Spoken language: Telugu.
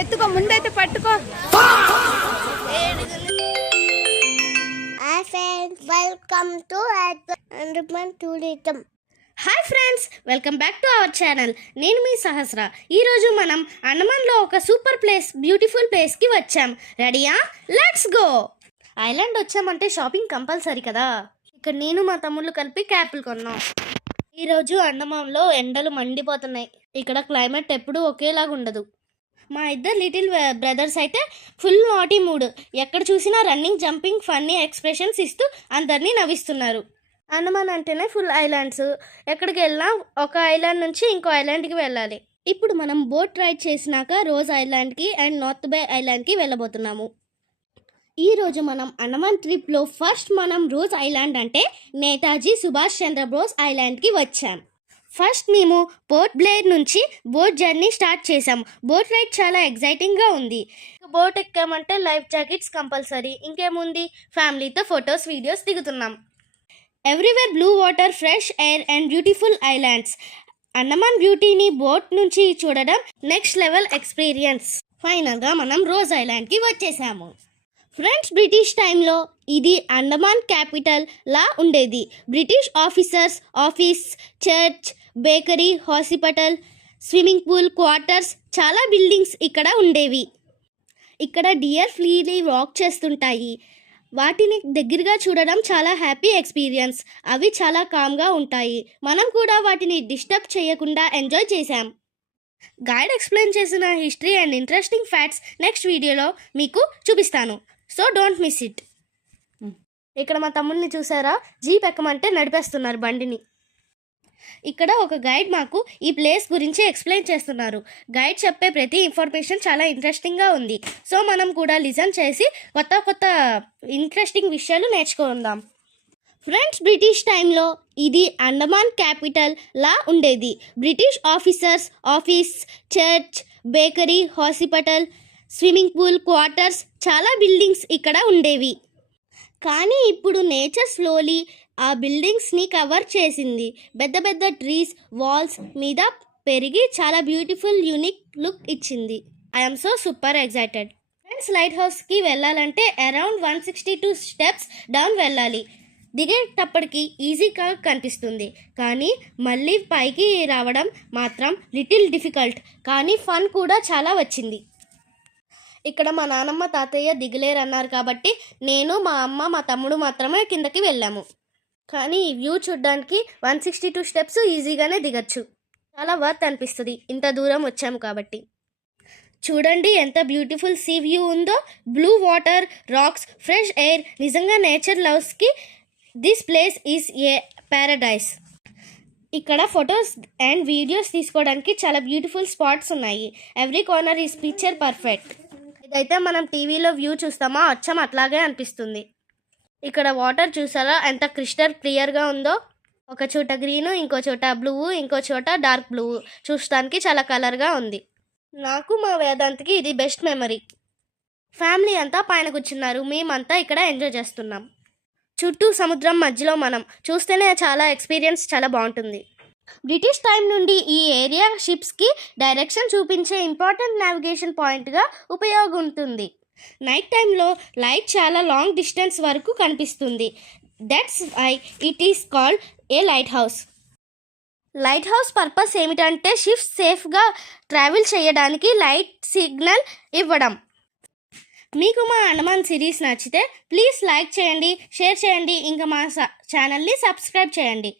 ఎత్తుకో ముందైతే పట్టుకో. Welcome to Andaman tourism. Hi friends, welcome back to our channel. నేను మీ సహస్ర. ఈరోజు మనం అండమాన్లో ఒక సూపర్ ప్లేస్, బ్యూటిఫుల్ ప్లేస్కి వచ్చాం. రెడీయా? Let's go. ఐలాండ్ వచ్చామంటే షాపింగ్ కంపల్సరీ కదా. ఇక్కడ నేను మా తమ్ముళ్ళు కలిపి క్యాప్లు కొన్నాం. ఈరోజు అండమాన్లో ఎండలు మండిపోతున్నాయి. ఇక్కడ క్లైమేట్ ఎప్పుడూ ఒకేలాగా ఉండదు. మా ఇద్దరు లిటిల్ బ్రదర్స్ అయితే ఫుల్ నాటీ మూడ్. ఎక్కడ చూసినా రన్నింగ్, జంపింగ్, ఫన్నీ ఎక్స్ప్రెషన్స్ ఇస్తూ అందరినీ నవ్విస్తున్నారు. అండమాన్ అంటేనే ఫుల్ ఐలాండ్స్. ఎక్కడికి వెళ్ళినా ఒక ఐలాండ్ నుంచి ఇంకో ఐలాండ్కి వెళ్ళాలి. ఇప్పుడు మనం బోట్ రైడ్ చేసినాక రోజ్ ఐలాండ్కి అండ్ నార్త్ బే ఐలాండ్కి వెళ్ళబోతున్నాము. ఈరోజు మనం అండమాన్ ట్రిప్లో ఫస్ట్ మనం రోజ్ ఐలాండ్ అంటే నేతాజీ సుభాష్ చంద్రబోస్ ఐలాండ్కి వచ్చాం. ఫస్ట్ మేము పోర్ట్ బ్లేర్ నుంచి బోట్ జర్నీ స్టార్ట్ చేసాం. బోట్ రైడ్ చాలా ఎగ్జైటింగ్గా ఉంది. బోట్ ఎక్కామంటే లైఫ్ జాకెట్స్ కంపల్సరీ. ఇంకేముంది, ఫ్యామిలీతో ఫొటోస్, వీడియోస్ దిగుతున్నాం. Everywhere blue water, fresh air and beautiful islands. Andaman బ్యూటీని బోట్ నుంచి చూడడం నెక్స్ట్ లెవెల్ ఎక్స్పీరియన్స్. ఫైనల్గా మనం రోజ్ ఐలాండ్కి వచ్చేసాము. ఫ్రెండ్స్, బ్రిటిష్ టైంలో ఇది అండమాన్ క్యాపిటల్ లా ఉండేది. British officers office, church, bakery, hospital, swimming pool, quarters, చాలా బిల్డింగ్స్ ఇక్కడ ఉండేవి. ఇక్కడ డియర్ ఫ్రీలీ వాక్ చేస్తుంటాయి. వాటిని దగ్గరగా చూడడం చాలా హ్యాపీ ఎక్స్పీరియన్స్. అవి చాలా కామ్గా ఉంటాయి. మనం కూడా వాటిని డిస్టర్బ్ చేయకుండా ఎంజాయ్ చేశాం. గైడ్ ఎక్స్ప్లెయిన్ చేసిన history and interesting facts next వీడియోలో మీకు చూపిస్తాను. So don't miss it. ఇక్కడ మా తమ్ముడిని చూసారా, జీప్ ఎక్కమంటే నడిపేస్తున్నారు బండిని. ఇక్కడ ఒక గైడ్ మాకు ఈ ప్లేస్ గురించి ఎక్స్ప్లెయిన్ చేస్తున్నారు. గైడ్ చెప్పే ప్రతి ఇన్ఫర్మేషన్ చాలా ఇంట్రెస్టింగ్గా ఉంది. సో మనం కూడా లిజన్ చేసి కొత్త కొత్త ఇంట్రెస్టింగ్ విషయాలు నేర్చుకుందాం. ఫ్రెండ్స్, బ్రిటిష్ టైంలో ఇది అండమాన్ క్యాపిటల్ లా ఉండేది. British officers office, church, bakery, hospital, swimming pool, quarters, చాలా బిల్డింగ్స్ ఇక్కడ ఉండేవి. కానీ ఇప్పుడు నేచర్ స్లోలీ ఆ బిల్డింగ్స్ని కవర్ చేసింది. పెద్ద పెద్ద ట్రీస్ వాల్స్ మీద పెరిగి చాలా బ్యూటిఫుల్, యూనిక్ లుక్ ఇచ్చింది. I'm so super excited. Friends, light హౌస్కి వెళ్ళాలంటే అరౌండ్ 162 స్టెప్స్ డౌన్ వెళ్ళాలి. దిగేటప్పటికి ఈజీగా కనిపిస్తుంది, కానీ మళ్ళీ పైకి రావడం మాత్రం లిటిల్ డిఫికల్ట్. కానీ ఫన్ కూడా చాలా వచ్చింది. ఇక్కడ మా నాన్నమ్మ, తాతయ్య దిగలేరన్నారు కాబట్టి నేను, మా అమ్మ, మా తమ్ముడు మాత్రమే కిందకి వెళ్ళాము. కానీ ఈ వ్యూ చూడడానికి 162 స్టెప్స్ ఈజీగానే దిగచ్చు. చాలా వర్త్ అనిపిస్తుంది ఇంత దూరం వచ్చాము కాబట్టి. చూడండి ఎంత బ్యూటిఫుల్ సీ వ్యూ ఉందో. Blue water, rocks, fresh air. నిజంగా నేచర్ లవ్స్కి this place is a paradise. ఇక్కడ ఫొటోస్ అండ్ వీడియోస్ తీసుకోవడానికి చాలా బ్యూటిఫుల్ స్పాట్స్ ఉన్నాయి. Every corner is picture perfect. ఇదైతే మనం టీవీలో వ్యూ చూస్తామా, అచ్చం అట్లాగే అనిపిస్తుంది. ఇక్కడ వాటర్ చూసారా ఎంత క్రిస్టల్ క్లియర్గా ఉందో. ఒక చోట గ్రీను, ఇంకో చోట బ్లూ, ఇంకో చోట డార్క్ బ్లూ. చూడటానికి చాలా కలర్గా ఉంది. నాకు మా వేదాంత్కి ఇది బెస్ట్ మెమరీ. ఫ్యామిలీ అంతా పైన కూర్చున్నారు, మేమంతా ఇక్కడ ఎంజాయ్ చేస్తున్నాం. చుట్టూ సముద్రం, మధ్యలో మనం. చూస్తేనే చాలా ఎక్స్పీరియన్స్ చాలా బాగుంటుంది. బ్రిటిష్ టైం నుండి ఈ ఏరియా షిప్స్కి డైరెక్షన్ చూపించే ఇంపార్టెంట్ నావిగేషన్ పాయింట్గా ఉపయోగపడుతుంది. నైట్ టైంలో లైట్ చాలా లాంగ్ డిస్టెన్స్ వరకు కనిపిస్తుంది. That's why it is called a lighthouse. Lighthouse purpose ఏమిటంటే షిప్స్ సేఫ్గా ట్రావెల్ చేయడానికి లైట్ సిగ్నల్ ఇవ్వడం. మీకు మా అండమాన్ సిరీస్ నచ్చితే ప్లీజ్ లైక్ చేయండి, షేర్ చేయండి, ఇంకా మా ఛానల్ని సబ్స్క్రైబ్ చేయండి.